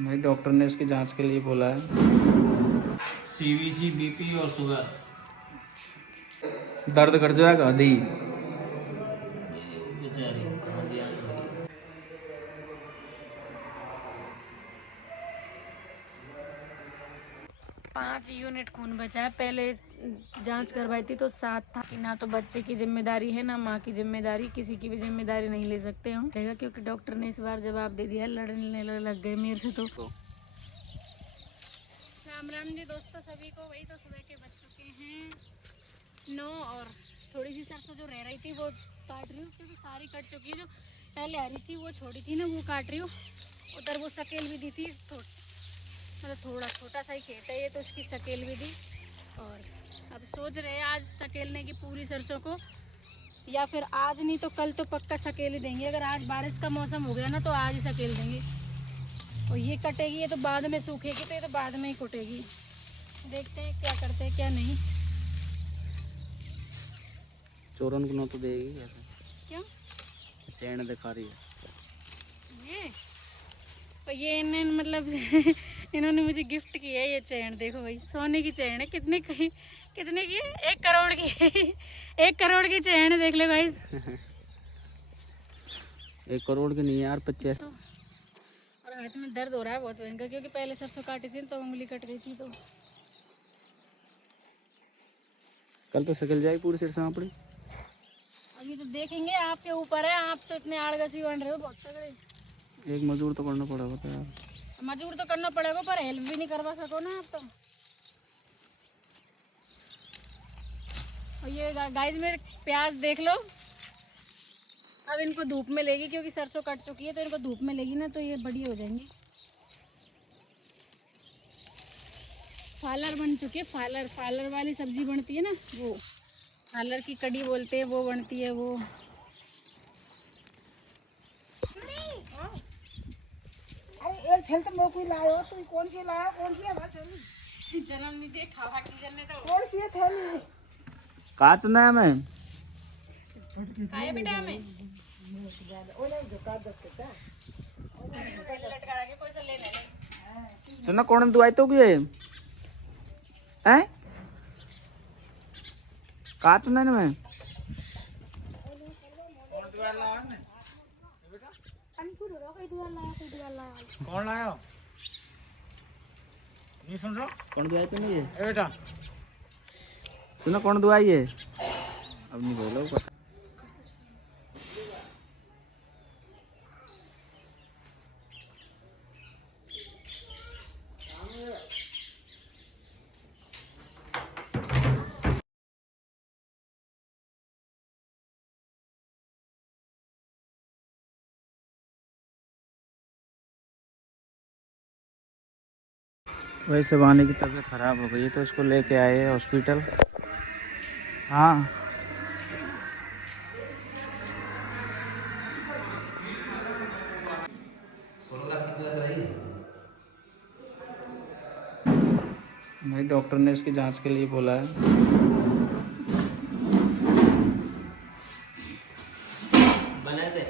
भाई डॉक्टर ने इसकी जांच के लिए बोला है। सीवीसी, बीपी और शुगर। दर्द कर जाएगा आधी। ये बेचारी कहाँ ध्यान रही। 5 यूनिट खून बचा है। पहले जांच करवाई थी तो 7 था कि ना तो बच्चे की जिम्मेदारी है ना माँ की जिम्मेदारी, किसी की भी जिम्मेदारी नहीं ले सकते हम, क्योंकि डॉक्टर ने इस बार जवाब दे दिया, लड़ने लग गए मेरे से। तो राम राम जी दोस्तों सभी को। वही तो सुबह के बज चुके हैं 9 और थोड़ी सी सरसों जो रह रही थी वो काट रही हूँ, क्योंकि सारी कट चुकी है। जो पहले आ रही थी वो छोड़ी थी ना, वो काट रही हूँ। उधर वो सकेल भी दी थी, मतलब थोड़ा छोटा सा ही खेत है ये, तो इसकी सकेल भी दी। और अब सोच रहे हैं आज सकेलने की पूरी सरसों को, या फिर आज नहीं तो कल तो पक्का सकेल ही देंगे। अगर आज बारिश का मौसम हो गया ना तो आज ही सकेल देंगे। और ये कटेगी, ये तो बाद में सूखेगी, तो ये तो बाद में ही कटेगी। देखते हैं क्या करते हैं क्या नहीं। चोरन को ना तो देगी कैसे? क्यों? चैन दिखा रही है ये तो ये इन्हें मतलब इन्होंने मुझे गिफ्ट किया है ये चैन। देखो भाई, सोने की चैन है। कितने की है? 1 करोड़ की 1 करोड़ की चैन है, देख ले भाई। 1 करोड़ की नहीं है यार, 50। तो और हाथ में दर्द हो रहा है बहुत भयंकर, क्योंकि पहले सरसों काटी थी तो उंगली कट गई थी। तो कल तो सकल जाएगी पूरी सिर सांपड़ी। अभी तो देखेंगे, आपके ऊपर है। आप तो इतने आड़गसी बन रहे हो बहुत तगड़े। एक मजदूर तो करना पड़ेगा तो यार। मजदूर तो करना पड़ेगा, पर हेल्प भी नहीं करवा सको ना आप तो। और ये गाइस मेरे प्याज देख लो। अब इनको धूप में लेगी, क्योंकि सरसों कट चुकी है, तो इनको धूप में लेगी ना तो ये बड़ी हो जाएंगी। फालर बन चुके, फालर वाली सब्जी बनती है ना, वो फालर की कड़ी बोलते हैं, वो बनती है वो। अरे एक थैली तो मैं कोई लाया हो, तुम कौन सी लाया? कौन सी है भाई थैली? जन्म नहीं दे खावा की जन्ने तो कौन सी है थैली? काच ना है मैं खाए बेटा हमें ओ नहीं जो काट दे के लटका के कोई सा लेने नहीं। सुना कौन दुआई तो की है काच ना है मैं कौन लाया? नहीं सुन रहा? कौन दुआई तो नहीं है ए बेटा, सुना कौन दुआई है? अब नहीं बोलो। वैसे वानी की तबीयत ख़राब हो गई है तो इसको लेके आए हैं हॉस्पिटल। हाँ भाई डॉक्टर ने इसकी जांच के लिए बोला है। बनाए थे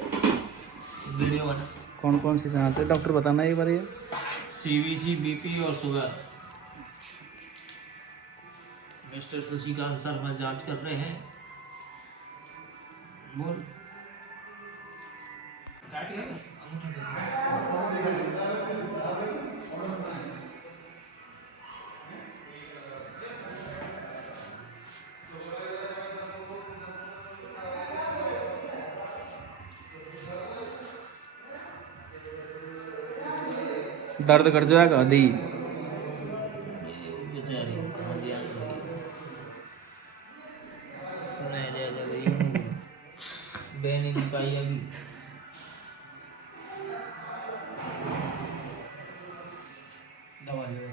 वीडियो बना। कौन कौन सी जांच है डॉक्टर बताना एक बार ये। सीवीसी, बीपी और शुगर। मिस्टर शशिकांत शर्मा जांच कर रहे हैं। बोल काटिए ना, अंगूठा दर्द कर जाएगा आधी। ये बेचारी कहाँ ध्यान रही। सुनाया जा गई बहन की पाई अभी। दवा ले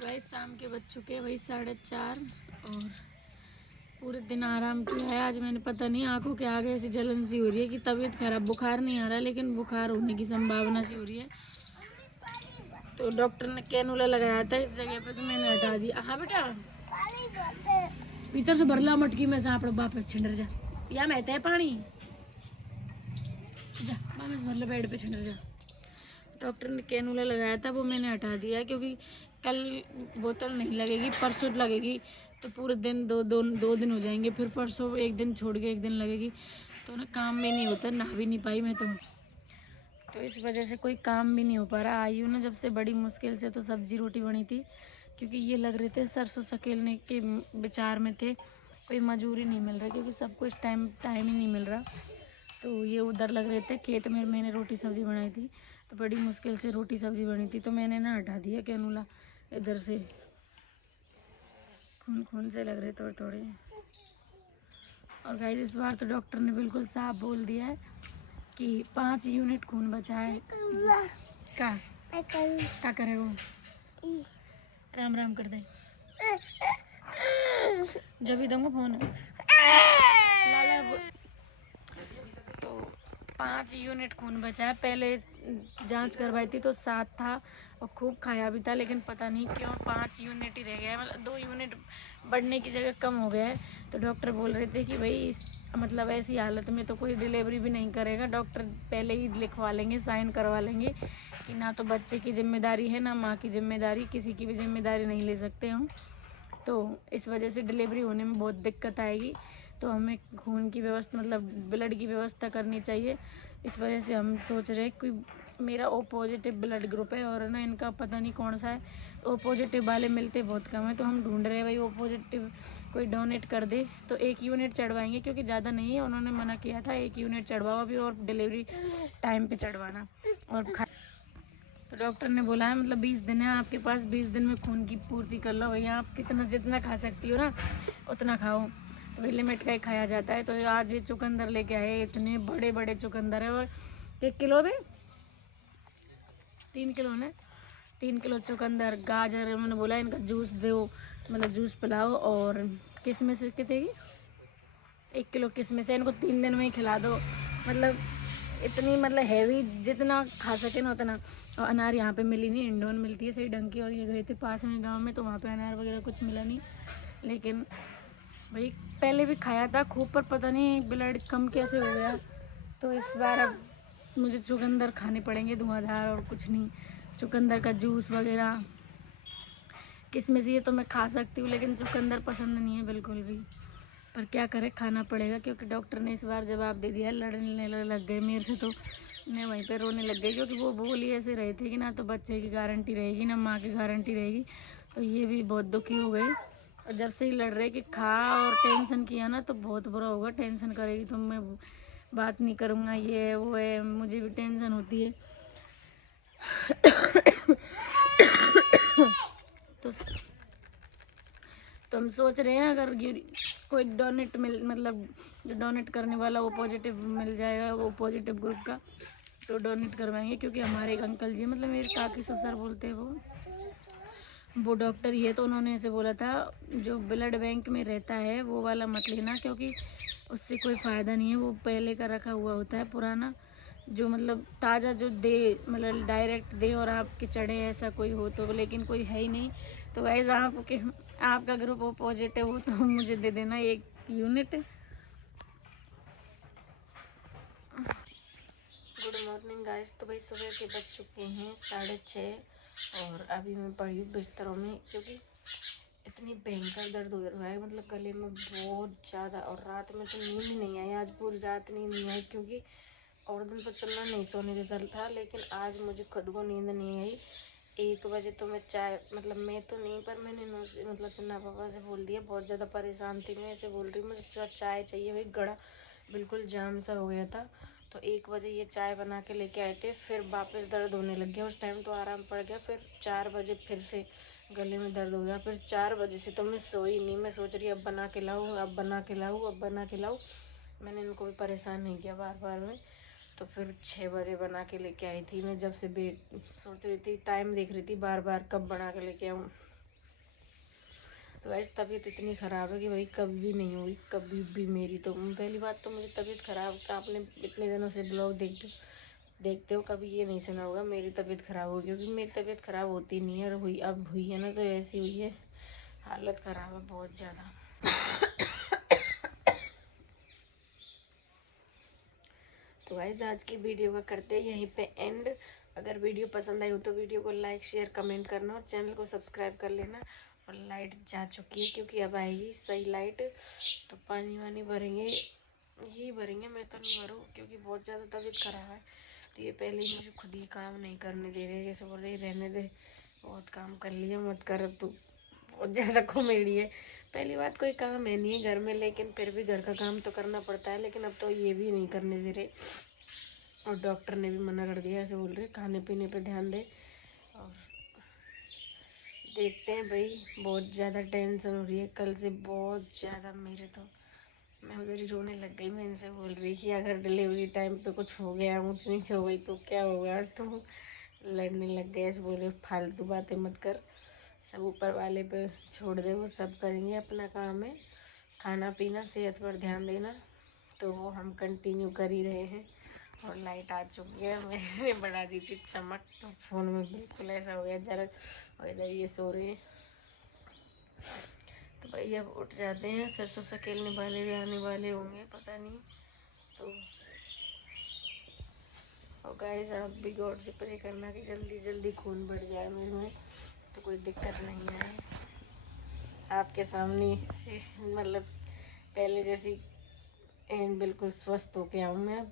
भाई शाम के बज चुके हैं वही 4:30 और पूरे दिन आराम किया है। आज मैंने पता नहीं आंखों के आगे ऐसी जलन सी हो रही है कि तबीयत खराब, बुखार नहीं आ रहा लेकिन बुखार होने की संभावना सी हो रही है। तो डॉक्टर ने कैनुला लगाया था इस जगह पे, तो मैंने हटा दिया। हाँ बेटा, भीतर से भरला मटकी में से आप वापस छिंडर जा, या महता है पानी, जा वापस भरला बेड पे छिंडर जा। डॉक्टर ने कैनुला लगाया था, वो मैंने हटा दिया क्योंकि कल बोतल नहीं लगेगी, परसों लगेगी, तो पूरे दिन दो दिन हो जाएंगे। फिर परसों एक दिन छोड़ के एक दिन लगेगी, तो ना काम भी नहीं होता, नहा भी नहीं पाई मैं तो इस वजह से कोई काम भी नहीं हो पा रहा। आई हूँ ना जब से बड़ी मुश्किल से, तो सब्जी रोटी बनी थी क्योंकि ये लग रहे थे सरसों सकेलने के विचार में थे। कोई मजूरी नहीं मिल रहा क्योंकि सबको इस टाइम ही नहीं मिल रहा, तो ये उधर लग रहे थे खेत में। मैंने रोटी सब्जी बनाई थी, तो बड़ी मुश्किल से रोटी सब्जी बनी थी, तो मैंने ना हटा दिया कैनुला। इधर से खून से लग रहे थोड़े थोड़े। और गाइस इस बार तो डॉक्टर ने बिल्कुल साफ बोल दिया है कि 5 यूनिट खून बचा है। क्या करे वो, राम राम कर दे, जब ही दूंगा फोन लाला। तो 5 यूनिट खून बचा है। पहले जांच करवाई थी तो 7 था और खूब खाया भी था, लेकिन पता नहीं क्यों 5 यूनिट ही रह गया है, मतलब 2 यूनिट बढ़ने की जगह कम हो गया है। तो डॉक्टर बोल रहे थे कि भाई मतलब ऐसी हालत में तो कोई डिलीवरी भी नहीं करेगा, डॉक्टर पहले ही लिखवा लेंगे, साइन करवा लेंगे कि ना तो बच्चे की जिम्मेदारी है ना माँ की जिम्मेदारी, किसी की भी जिम्मेदारी नहीं ले सकते हम। तो इस वजह से डिलीवरी होने में बहुत दिक्कत आएगी, तो हमें खून की व्यवस्था मतलब ब्लड की व्यवस्था करनी चाहिए। इस वजह से हम सोच रहे हैं कि मेरा ओ पॉजिटिव ब्लड ग्रुप है और ना इनका पता नहीं कौन सा है। ओ पॉजिटिव वाले मिलते बहुत कम है, तो हम ढूंढ रहे हैं भाई ओ पॉजिटिव कोई डोनेट कर दे तो 1 यूनिट चढ़वाएंगे, क्योंकि ज़्यादा नहीं है, उन्होंने मना किया था 1 यूनिट चढ़वाओ अभी और डिलीवरी टाइम पे चढ़वाना। और तो डॉक्टर ने बोला है मतलब 20 दिन है आपके पास, 20 दिन में खून की पूर्ति कर लो भैया, आप जितना खा सकती हो ना उतना खाओ। तो भाई लिमिट का ही खाया जाता है। तो आज ये चुकंदर लेके आए, इतने बड़े बड़े चुकंदर है। और 1 किलो में 3 किलो ने 3 किलो चुकंदर, गाजर, उन्होंने बोला इनका जूस दो, मतलब जूस पिलाओ। और किशमिश कितने की 1 किलो किशमिश है, इनको 3 दिन में ही खिला दो। मतलब इतनी मतलब हैवी, जितना खा सके ना उतना। और अनार यहाँ पे मिली नहीं, इंडोन मिलती है सही ढंग की, और ये गए थे पास में गांव में तो वहाँ पे अनार वगैरह कुछ मिला नहीं। लेकिन भाई पहले भी खाया था खूब, पर पता नहीं ब्लड कम कैसे हो गया। तो इस बार अब मुझे चुकंदर खाने पड़ेंगे धुआंधार, और कुछ नहीं, चुकंदर का जूस वगैरह। किशमिश ये तो मैं खा सकती हूँ, लेकिन चुकंदर पसंद नहीं है बिल्कुल भी, पर क्या करें खाना पड़ेगा क्योंकि डॉक्टर ने इस बार जवाब दे दिया। लड़ने लग गए मेरे से, तो मैं वहीं पे रोने लग गई, क्योंकि वो बोली ऐसे रहे थे कि ना तो बच्चे की गारंटी रहेगी ना माँ की गारंटी रहेगी। तो ये भी बहुत दुखी हो गई, और जब से ही लड़ रहे कि खा और टेंशन किया ना तो बहुत बुरा होगा, टेंशन करेगी तो मैं बात नहीं करूँगा, ये है वो है, मुझे भी टेंशन होती है। तो हम सोच रहे हैं अगर कोई डोनेट मतलब जो डोनेट करने वाला वो पॉजिटिव मिल जाएगा, वो पॉजिटिव ग्रुप का, तो डोनेट करवाएंगे। क्योंकि हमारे एक अंकल जी मतलब मेरे काकी ससुर बोलते हैं, वो डॉक्टर ही है, तो उन्होंने ऐसे बोला था जो ब्लड बैंक में रहता है वो वाला मत लेना, क्योंकि उससे कोई फ़ायदा नहीं है, वो पहले का रखा हुआ होता है पुराना, जो मतलब ताज़ा जो दे मतलब डायरेक्ट दे और आपके चढ़े ऐसा कोई हो तो, लेकिन कोई है ही नहीं। तो वैसे आपका ग्रुप ओ पॉजिटिव हो तो मुझे दे देना 1 यूनिट। Good morning guys. तो भाई सुबह के बज चुके हैं 6:30 और अभी मैं पड़ी हूँ बिस्तरों में, क्योंकि इतनी भयंकर दर्द हो रहा है मतलब गले में बहुत ज़्यादा। और रात में तो नींद ही नहीं आई, आज पूरी रात नींद नहीं आई, क्योंकि और दिन तो चलना नहीं सोने देता था, लेकिन आज मुझे खुद को नींद नहीं आई। 1 बजे तो मैं चाय मतलब मैं तो नहीं, पर मैंने मतलब चन्ना पापा से बोल दिया, बहुत ज़्यादा परेशान थी मैं, ऐसे बोल रही मुझे थोड़ा चाय चाहिए, भाई गला बिल्कुल जाम सा हो गया था। तो 1 बजे ये चाय बना के लेके आए थे, फिर वापस दर्द होने लग गया, उस टाइम तो आराम पड़ गया, फिर 4 बजे फिर से गले में दर्द हो गया, फिर 4 बजे से तो मैं सोई नहीं, मैं सोच रही अब बना के लाऊँ, अब बना के लाऊँ, अब बना के लाऊँ। मैंने इनको भी परेशान नहीं किया बार बार में। तो फिर 6 बजे बना के लेके आई थी मैं, जब से सोच रही थी, टाइम देख रही थी बार बार कब बना के लेके आऊँ। तो ऐसी तबीयत इतनी ख़राब है कि भाई कभी भी नहीं हुई कभी भी मेरी। तो पहली बात तो मुझे तबीयत ख़राब का आपने इतने दिनों से ब्लॉग देखते हो, कभी ये नहीं सुना होगा मेरी तबीयत ख़राब होगी, क्योंकि मेरी तबीयत ख़राब होती नहीं है। और हुई अब हुई है ना तो ऐसी हुई है, हालत ख़राब है बहुत ज़्यादा। तो गाइस आज की वीडियो का करते हैं यहीं पे एंड। अगर वीडियो पसंद आई हो तो वीडियो को लाइक शेयर कमेंट करना और चैनल को सब्सक्राइब कर लेना। और लाइट जा चुकी है क्योंकि अब आएगी सही लाइट, तो पानी वानी भरेंगे, यही भरेंगे, मैं तो नहीं भरूँ क्योंकि बहुत ज़्यादा तबीयत ख़राब है। तो ये पहले ही मुझे खुद ही काम नहीं करने दे रहे, जैसे बोल रहे रहने दे, बहुत काम कर लिया मत कर, अब तो बहुत ज़्यादा कॉमेडी है। पहली बात कोई काम है नहीं है घर में, लेकिन फिर भी घर का काम तो करना पड़ता है, लेकिन अब तो ये भी नहीं करने दे रहे। और डॉक्टर ने भी मना कर दिया, ऐसे बोल रहे खाने पीने पे ध्यान दे। और देखते हैं भाई, बहुत ज़्यादा टेंशन हो रही है कल से, बहुत ज़्यादा। मेरे तो मैं उधर ही रोने लग गई, मैं इनसे बोल रही कि अगर डिलीवरी टाइम पे कुछ हो गया, ऊँच नीच हो गई तो क्या होगा। तो लड़ने लग गए, ऐसे बोले फालतू बातें मत कर, सब ऊपर वाले पे छोड़ दे, वो सब करेंगे, अपना काम है खाना पीना, सेहत पर ध्यान देना। तो वो हम कंटिन्यू कर ही रहे हैं। और लाइट आ चुकी है, मैंने बढ़ा दी थी चमक, तो फ़ोन में बिल्कुल ऐसा हो गया जरक। और इधर ये सो रहे हैं, तो भाई अब उठ जाते हैं, सरसों सकेलने वाले भी आने वाले होंगे पता नहीं। तो और गाइस आप भी गॉड से प्रे करना कि जल्दी जल्दी खून बढ़ जाए मेरे में, तो कोई दिक्कत नहीं आए। आपके सामने मतलब पहले जैसी एंड बिल्कुल स्वस्थ होके आऊँ मैं।